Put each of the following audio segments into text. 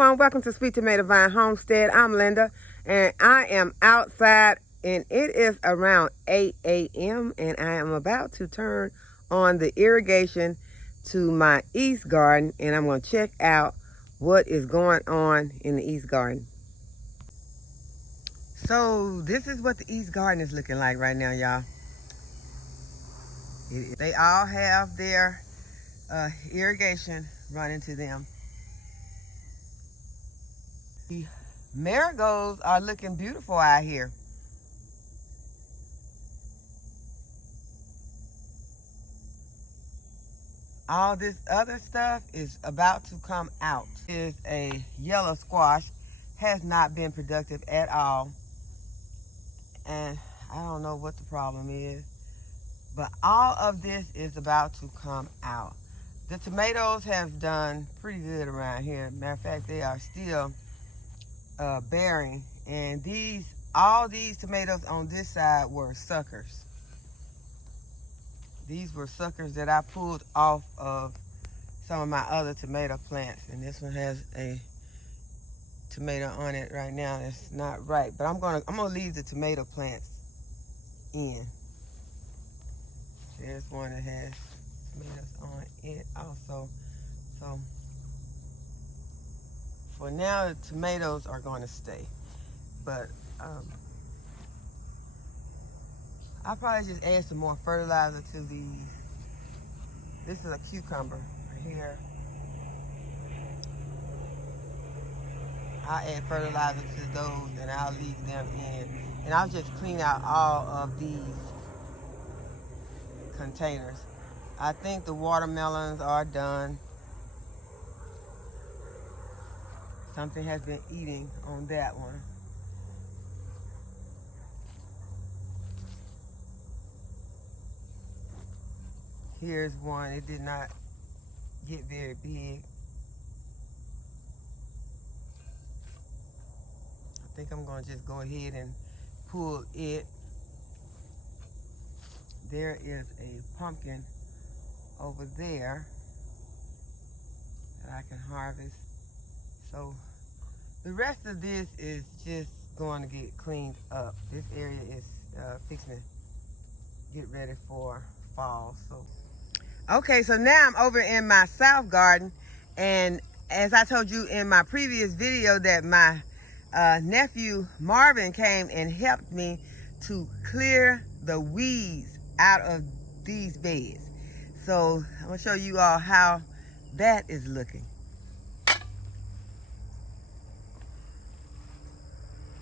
everyone, welcome to Sweet Tomato Vine Homestead. I'm Linda and I am outside and it is around 8 a.m. and I am about to turn on the irrigation to my east garden and I'm going to check out what is going on in the east garden. So this is what the east garden is looking like right now, y'all. They all have their irrigation running to them. The marigolds are looking beautiful out here. All this other stuff is about to come out. Is a yellow squash, has not been productive at all. And I don't know what the problem is, but all of this is about to come out. The tomatoes have done pretty good around here. Matter of fact, they are still bearing, and all these tomatoes on this side were suckers. These were suckers that I pulled off of some of my other tomato plants, and this one has a tomato on it right now that's not right, but I'm gonna leave the tomato plants in. There's one that has tomatoes on it also. So for now, the tomatoes are going to stay, but I'll probably just add some more fertilizer to these. This is a cucumber right here. I'll add fertilizer to those and I'll leave them in. And I'll just clean out all of these containers. I think the watermelons are done. Something has been eating on that one. Here's one. It did not get very big. I think I'm going to just go ahead and pull it. There is a pumpkin over there that I can harvest. So the rest of this is just going to get cleaned up. This area is fixing to get ready for fall. Okay, so now I'm over in my south garden, and as I told you in my previous video that my nephew Marvin came and helped me to clear the weeds out of these beds. So I'm gonna show you all how that is looking.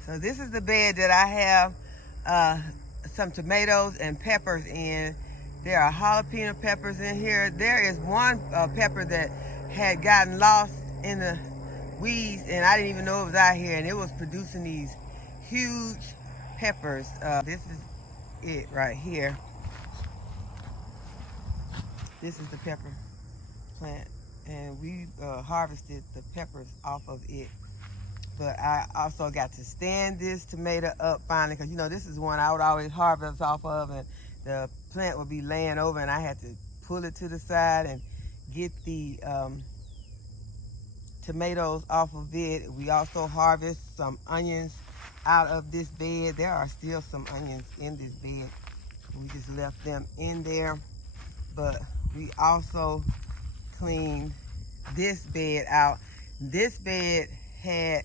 So this is the bed that I have some tomatoes and peppers in. There are jalapeno peppers in here. There is one pepper that had gotten lost in the weeds and I didn't even know it was out here, and it was producing these huge peppers. This is it right here. This is the pepper plant, and we harvested the peppers off of it. But I also got to stand this tomato up finally, because you know this is one I would always harvest off of, and the plant would be laying over and I had to pull it to the side and get the tomatoes off of it. We also harvest some onions out of this bed. There are still some onions in this bed. We just left them in there. But we also cleaned this bed out. This bed had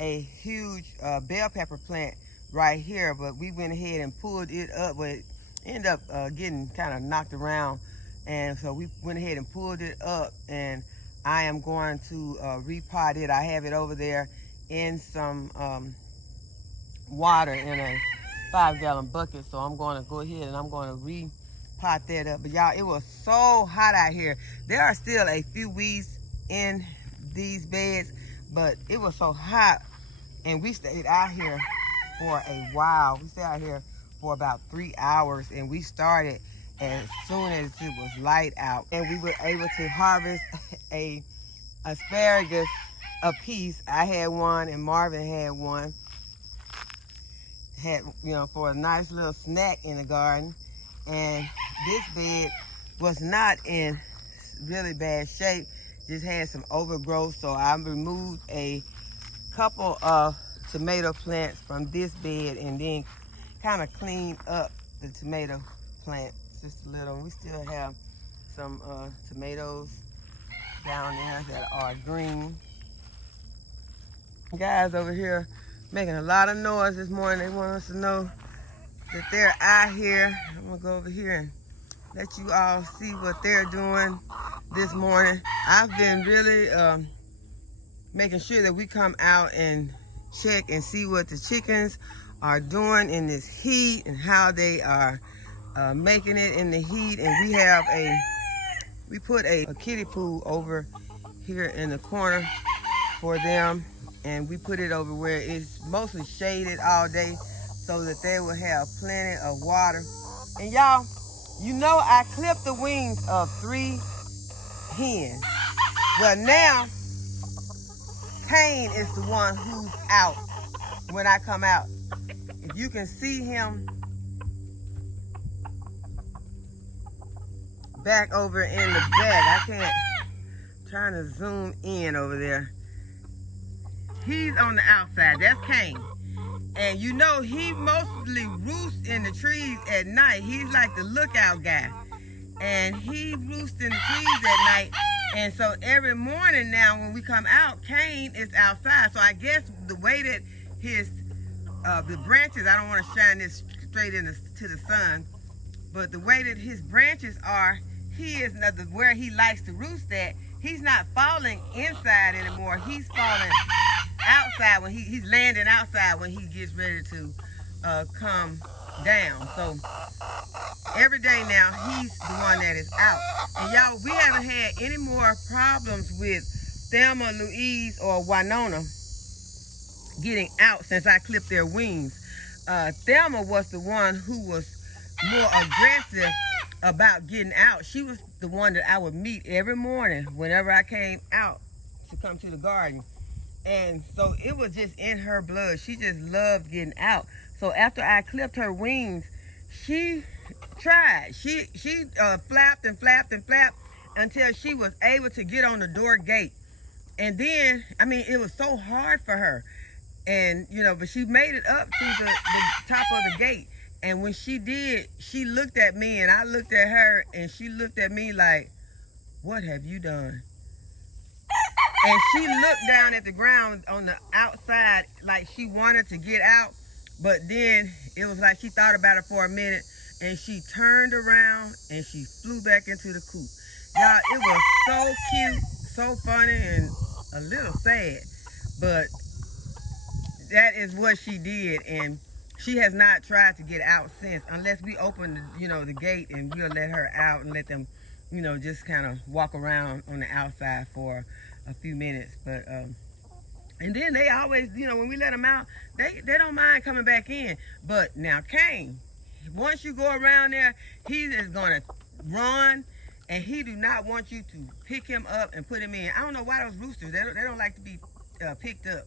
a huge bell pepper plant right here, but we went ahead and pulled it up, but it ended up getting kind of knocked around, and so we went ahead and pulled it up, and I am going to repot it. I have it over there in some water in a 5-gallon bucket, so I'm going to go ahead and I'm going to repot that up. But y'all, it was so hot out here. There are still a few weeds in these beds, but it was so hot, and we stayed out here for a while. We stayed out here for about 3 hours, and we started as soon as it was light out, and we were able to harvest a asparagus a piece. I had one and Marvin had one. Had, you know, for a nice little snack in the garden. And this bed was not in really bad shape. just had some overgrowth, so I removed a couple of tomato plants from this bed and then kind of cleaned up the tomato plants just a little. We still have some tomatoes down there that are green. Guys over here making a lot of noise this morning. They want us to know that they're out here. I'm gonna go over here and let you all see what they're doing this morning. I've been really making sure that we come out and check and see what the chickens are doing in this heat and how they are making it in the heat. And we put a kiddie pool over here in the corner for them, and we put it over where it's mostly shaded all day so that they will have plenty of water. And y'all, you know I clipped the wings of 3 hens. Well, now Cain is the one who's out when I come out. If you can see him back over in the back, I can't, trying to zoom in over there. He's on the outside, that's Cain. And you know, he mostly roosts in the trees at night. He's like the lookout guy. And he roosts in the trees at night. And so every morning now when we come out, Cain is outside. So I guess the way that his, the branches, I don't want to shine this straight to the sun, but the way that his branches are, he is where he likes to roost at. He's not falling inside anymore. He's falling outside when he's landing outside when he gets ready to come down. So every day now he's the one that is out. And y'all, we haven't had any more problems with Thelma, Louise, or Winona getting out since I clipped their wings. Thelma was the one who was more aggressive about getting out. She was the one that I would meet every morning whenever I came out to come to the garden. And so it was just in her blood. She just loved getting out. So after I clipped her wings, she tried. She flapped and flapped and flapped until she was able to get on the door gate. And then, I mean, it was so hard for her. And, you know, but she made it up to the top of the gate. And when she did, she looked at me and I looked at her and she looked at me like, "What have you done?" And she looked down at the ground on the outside like she wanted to get out. But then it was like she thought about it for a minute and she turned around and she flew back into the coop. Y'all, it was so cute, so funny, and a little sad. But that is what she did. And she has not tried to get out since, unless we open, the gate and we'll let her out and let them, just kind of walk around on the outside for a few minutes. But and then they always, when we let them out, they don't mind coming back in. But now Cain, once you go around there, he is gonna run, and he do not want you to pick him up and put him in. I don't know why those roosters, they don't like to be picked up,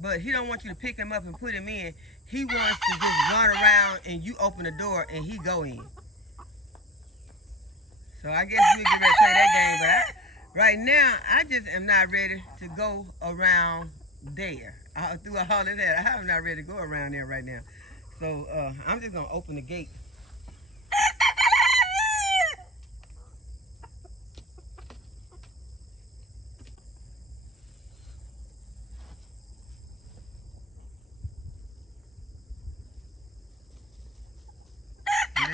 but he don't want you to pick him up and put him in. He wants to just run around and you open the door and he go in. So I guess we'll get ready to play that game, but right now, I just am not ready to go around there. Through all of that, I'm not ready to go around there right now. So I'm just gonna open the gate.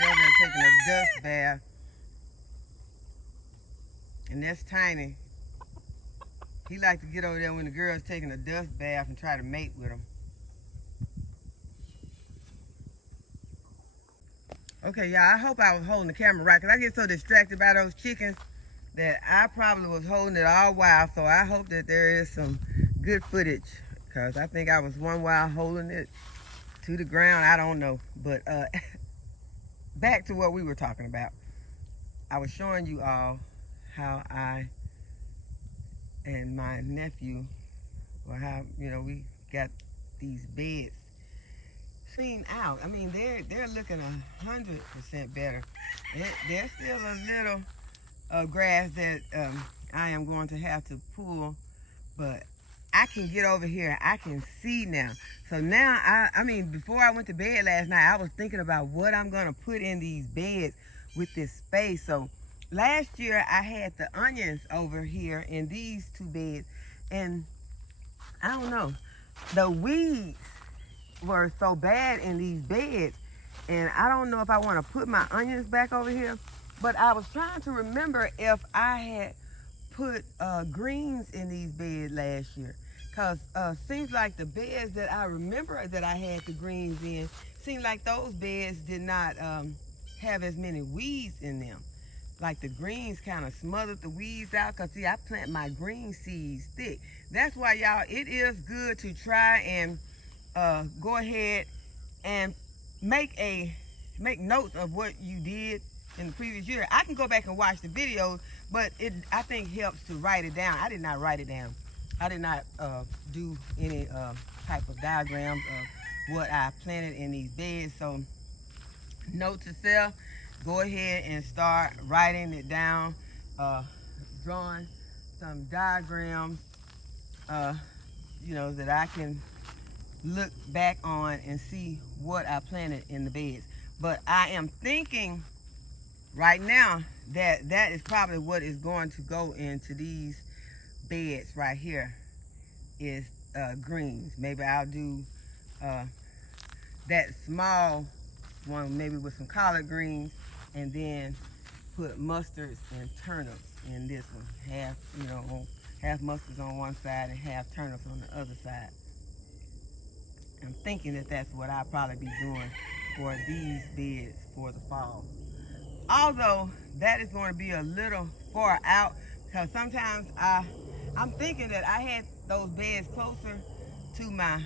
They're taking a dust bath. And that's Tiny. He likes to get over there when the girl's taking a dust bath and try to mate with him. Okay, y'all, I hope I was holding the camera right, because I get so distracted by those chickens that I probably was holding it all while. So I hope that there is some good footage, because I think I was one while holding it to the ground. I don't know. But back to what we were talking about. I was showing you all how I and my nephew, or how, we got these beds cleaned out. I mean, they're looking 100% better. There's still a little grass that I am going to have to pull, but I can get over here. I can see now. So now, I mean, before I went to bed last night, I was thinking about what I'm going to put in these beds with this space. So last year, I had the onions over here in these two beds. And I don't know, the weeds were so bad in these beds. And I don't know if I want to put my onions back over here. But I was trying to remember if I had put greens in these beds last year. Because seems like the beds that I remember that I had the greens in, seemed like those beds did not have as many weeds in them. Like the greens kind of smothered the weeds out. Because see, I plant my green seeds thick. That's why, y'all, it is good to try and go ahead and make notes of what you did in the previous year. I can go back and watch the videos, but it, I think, helps to write it down. I did not write it down. I did not do any type of diagrams of what I planted in these beds. So note to self, go ahead and start writing it down, drawing some diagrams, you know, that I can look back on and see what I planted in the beds. But I am thinking right now that that is probably what is going to go into these beds right here is greens. Maybe I'll do that small one, maybe with some collard greens, and then put mustards and turnips in this one. Half, you know, half mustards on one side and half turnips on the other side. I'm thinking that that's what I'll probably be doing for these beds for the fall. Although that is going to be a little far out, because sometimes I'm thinking that I had those beds closer to my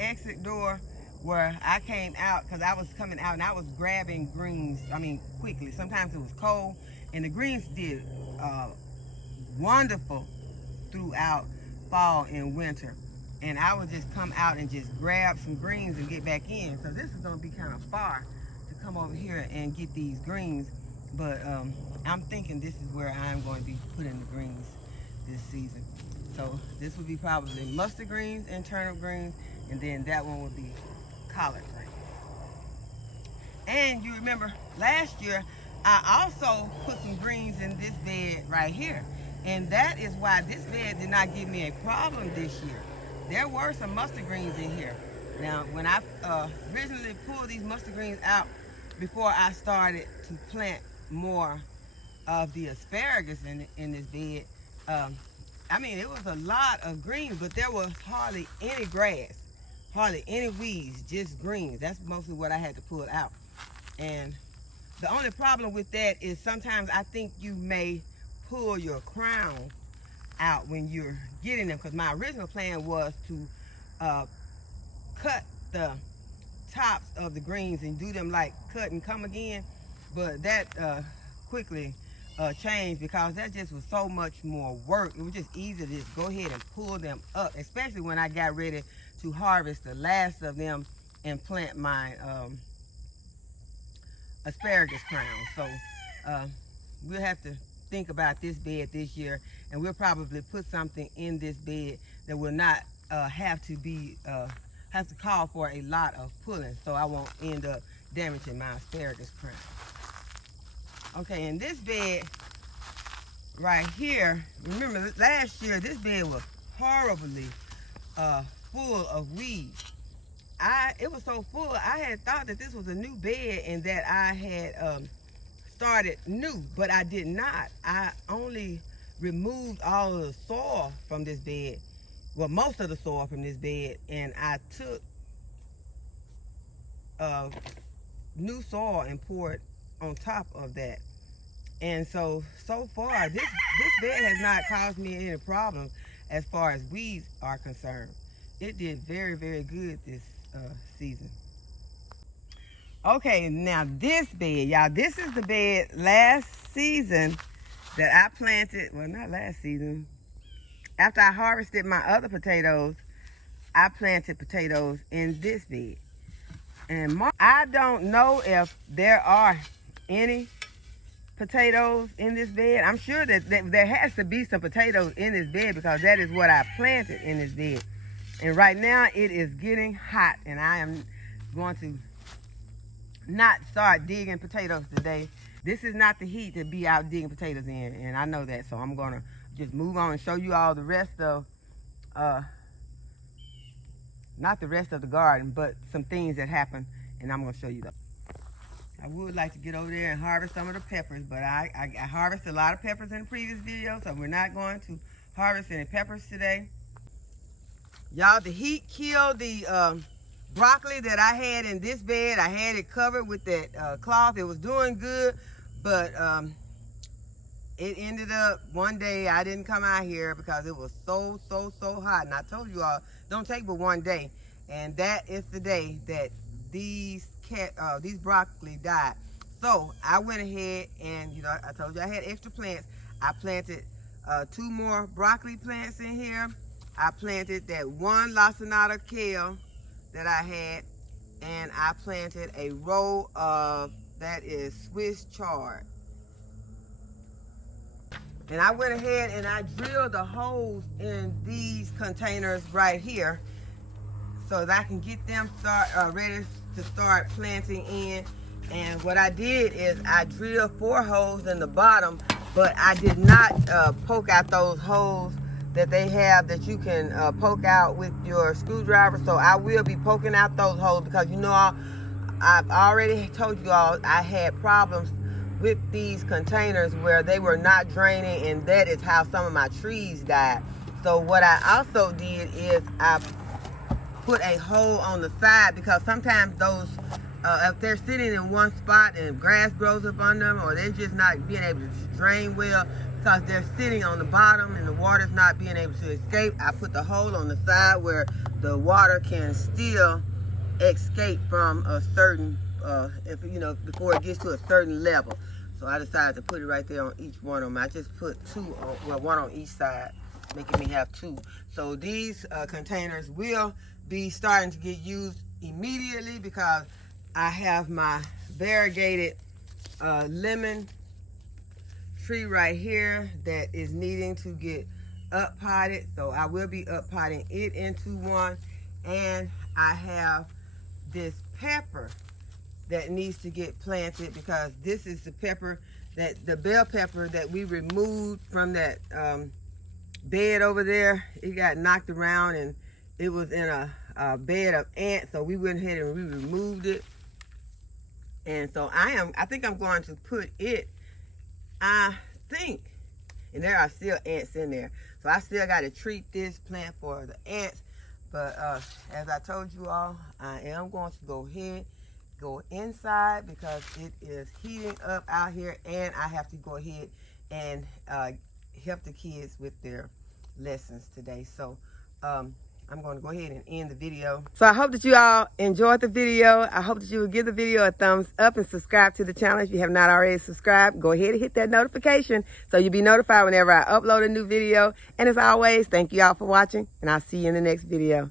exit door where I came out, because I was coming out and I was grabbing greens, quickly. Sometimes it was cold, and the greens did wonderful throughout fall and winter. And I would just come out and just grab some greens and get back in. So this is going to be kind of far to come over here and get these greens. But I'm thinking this is where I'm going to be putting the greens this season. So this would be probably mustard greens and turnip greens. And then that one would be collard greens. And you remember last year, I also put some greens in this bed right here. And that is why this bed did not give me a problem this year. There were some mustard greens in here. Now, when I originally pulled these mustard greens out before I started to plant more of the asparagus in this bed, it was a lot of greens, but there was hardly any grass, hardly any weeds, just greens. That's mostly what I had to pull out. And the only problem with that is sometimes I think you may pull your crown out when you're getting them, because my original plan was to cut the tops of the greens and do them like cut and come again, but that quickly changed, because that just was so much more work. It was just easy to just go ahead and pull them up, especially when I got ready to harvest the last of them and plant my asparagus crown. So we'll have to think about this bed this year, and we'll probably put something in this bed that will not have to call for a lot of pulling, so I won't end up damaging my asparagus crown. Okay, in this bed right here, remember last year this bed was horribly full of weeds. It was so full, I had thought that this was a new bed and that I had started new, but I did not. I only removed all of the soil from this bed, well, most of the soil from this bed, and I took new soil and poured on top of that. And so far, this bed has not caused me any problems as far as weeds are concerned. It did very, very good this season. Okay, now this bed, y'all, this is the bed last season that I planted. Well, not last season. After I harvested my other potatoes, I planted potatoes in this bed. And I don't know if there are any potatoes in this bed. I'm sure that there has to be some potatoes in this bed because that is what I planted in this bed. And right now it is getting hot, and I am going to not start digging potatoes today. This is not the heat to be out digging potatoes in, and I know that, so I'm gonna just move on and show you all the rest of, not the rest of the garden, but some things that happened, and I'm gonna show you those. I would like to get over there and harvest some of the peppers, but I harvested a lot of peppers in the previous video, so we're not going to harvest any peppers today. Y'all, the heat killed the broccoli that I had in this bed. I had it covered with that cloth. It was doing good, but it ended up one day I didn't come out here because it was so hot. And I told you all, don't take but one day. And that is the day that these broccoli died. So I went ahead and, you know, I told you I had extra plants. I planted 2 more broccoli plants in here. I planted that 1 lacinato kale that I had, and I planted a row of, that is Swiss chard. And I went ahead and I drilled the holes in these containers right here so that I can get them ready to start planting in. And what I did is I drilled 4 holes in the bottom, but I did not poke out those holes that they have that you can poke out with your screwdriver. So I will be poking out those holes because, you know, I've already told you all I had problems with these containers where they were not draining, and that is how some of my trees died. So what I also did is I put a hole on the side, because sometimes those if they're sitting in one spot and grass grows up on them, or they're just not being able to drain well because they're sitting on the bottom and the water's not being able to escape, I put the hole on the side where the water can still escape from a certain, if you know, before it gets to a certain level. So I decided to put it right there on each one of them. I just put 2 on, well, 1 on each side, making me have 2. So these containers will be starting to get used immediately because I have my variegated lemon tree right here that is needing to get up potted. So I will be up potting it into one. And I have this pepper that needs to get planted because this is the pepper, that the bell pepper that we removed from that bed over there. It got knocked around and it was in a bed of ants, so we went ahead and we removed it. And so I think I'm going to put it, I think, and there are still ants in there, so I still got to treat this plant for the ants. But as I told you all, I am going to go inside because it is heating up out here, and I have to go ahead and help the kids with their lessons today. So I'm going to go ahead and end the video. So I hope that you all enjoyed the video. I hope that you will give the video a thumbs up and subscribe to the channel. If you have not already subscribed, go ahead and hit that notification so you'll be notified whenever I upload a new video. And as always, thank you all for watching, and I'll see you in the next video.